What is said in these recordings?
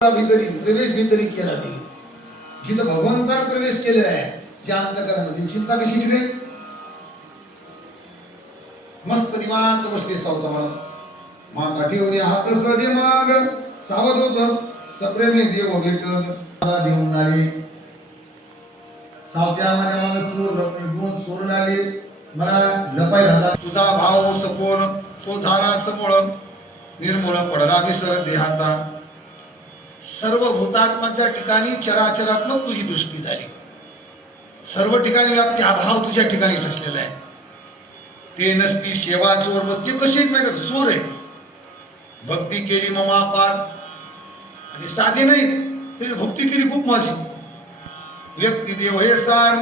भीतरी प्रवेश भीतरी केला ते जिथं भगवंताने प्रवेश केलेला आहे त्या अंतःकरणामध्ये चिंता कशी होईल. मस्त निवांत बसले सावतामाला माता ठेवणे हात सदे माग सावध होत सप्रेमे देव भेटत मला देऊन आले सावत्या माझ्या मागे दोन चोरून आले मला लपाय घातला. तुझा भाव सपोन तो झाला समोळ निर्मूळ पडला विसर देहाचा. सर्व भूतात्माच्या ठिकाणी चराचरात्मक तुझी दृष्टी झाली. सर्व ठिकाणी व्याप्ती हा भाव तुझ्या ठिकाणी ठसलेला आहे. ते नसती सेवा चोर भक्ती कशी माहिती चोर आहे. भक्ती केली ममा पार आणि साधी नाही तरी भक्ती केली खूप माझी. व्यक्ती देव हे सार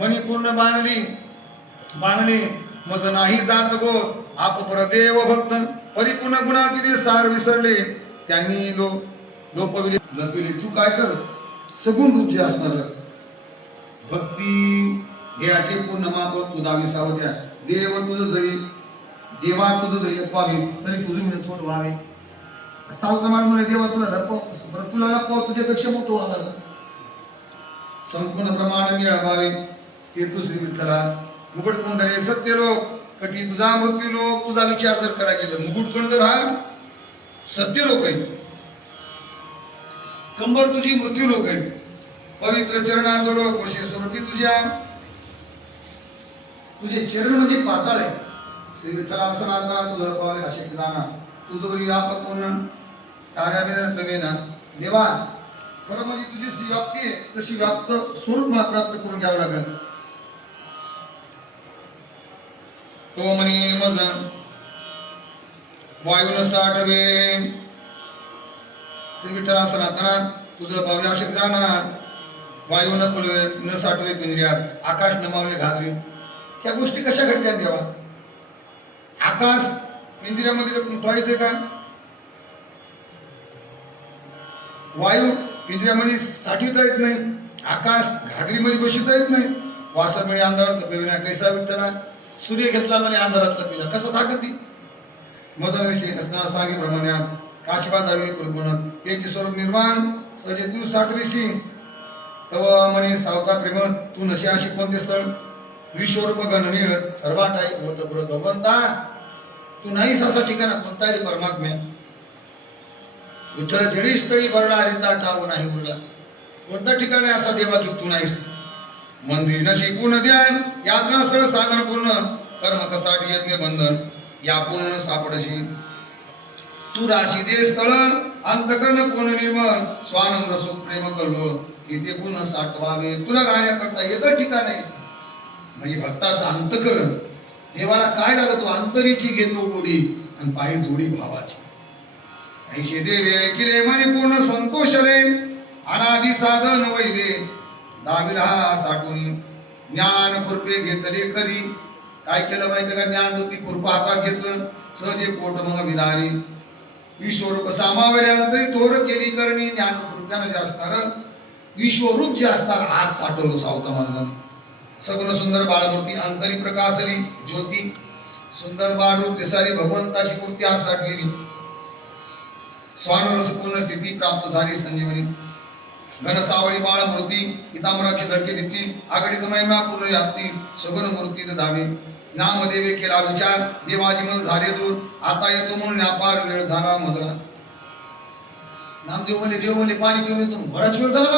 मनी पूर्ण बांधली मज नाही जात गो आप परदेव भक्त परिपूर्ण गुणाती सार विसरले त्यांनी लोपविले जपिले. तू काय कर सगुण रूप जे असणार भक्ती देहाचे पूर्ण माप तुझा विसावत्या देव तुझं जरी देवा तुझं जरी लपवावे तरी तुझं मी थोड व्हावे. सावता मान म्हणे देवा तुला लपव तुला लपव तुझ्यापेक्षा मोठं व्हावं. संपूर्ण प्रमाण मिळवावे तीर्थश्री विठ्ठला. मुकुटकुंडले सत्य लोक कटी तुझा मृत्यू लोक. तुझा विचार जर करा गेलं मुकुटकुंड हा सत्य लोक आहे. कंबर तुझी मृत्यू लोक आहे. पवित्र चरणाजवळ कोशे स्वरूपी तुझे चरण म्हणजे पाताळ आहे. श्री विठ्ठला सनातना तुझं पावले असे जाना तुझं व्यापक म्हणून कार्याविना देवा खरं म्हणजे तुझी व्याप्ती आहे तशी व्याप्त स्वरूप मला प्राप्त करून घ्यावं लागेल. तो म्हणे मज वायून साठवे श्री विठ्ठला सनातना तुझं पावले असे जाणार. वायू न पुलवे न साठवे पिंजऱ्यात आकाश नमावले घागरी. ह्या गोष्टी कशा घडल्या देवा. आकाश पिंजऱ्यामध्ये ठेवायचे का. वायू पिंजऱ्यामध्ये साठवता येत नाही. आकाश घागरीमध्ये बसवता येत नाही. वासा म्हणे अंधारात लपविला कैसा विठ्ठला. सूर्य घेतला म्हणे अंधारात लपविला कसं थाकती. मदनशी असणार सांगे ब्रह्मण्या काशिबाद आवी पूर्ण त्याचे स्वरूप निर्माण सजे तू साठविशी तव म्हणे सावका प्रेम तू नशी अशी कोणते स्थळ विश्वरूप गणनीळ सर्वाटाई होत पुरत भगवंता तू नाहीस असा ठिकाणा कोणता रे परमात्म्या. विठ्ठल जडी स्थळी भरला हरिता ठाव नाही उरला. कोणत्या ठिकाणी असा देवा की तू नाहीस. मंदिर नशी पूर्ण ध्यान यात्रा स्थळ साधन पूर्ण कर्म कचाटी यज्ञ बंधन या पूर्ण सापडशी. तू राशी दे स्थळ अंतकर्ण पूर्ण निर्मळ स्वानंद सुख प्रेम करलो इथे पूर्ण साठवावे. तुला राहण्याकरता एकच ठिकाण आहे म्हणजे भक्ताचा अंतकरण. देवाला काय लागतो अंतरीची घेतो गोडी आणि पायी जोडी भावाची. ऐशे देवे किले म्हणे पूर्ण संतोष रे अनादि साधन वैदे दाविला साठून ज्ञान खुरपे घेतले कधी. काय केलं माहिती का ज्ञान रूपी खुरपा हातात घेतलं सहजे पोट मग विधारी. विश्वरूप सामावल्यानंतरी तोर केली करणी ज्ञान खुरप्यानं जे असणार विश्वरूप जे असणार आज साठवलं सावता महाराजांनी. सगळं सुंदर बाळमूर्ती अंतरी प्रकाशली ज्योती सुंदर बाळरूप दिसारी भगवंताची मूर्ती आज साठलेली. स्वानरस पूर्ण स्थिती प्राप्त झाली संजीवनी. घनसावळी बाळमूर्ती पितांबराची धडकी दिती आघडीत महिमा पूर्ण व्याप्ती सगुण मूर्ती धावी. नामदेवे केला विचार देवाजी मन झाले दूर आता येतो म्हणून व्यापार वेळ झाला मजला. नामदेव म्हणले देव म्हणले पाणी पिऊन येतो बराच वेळ झाला.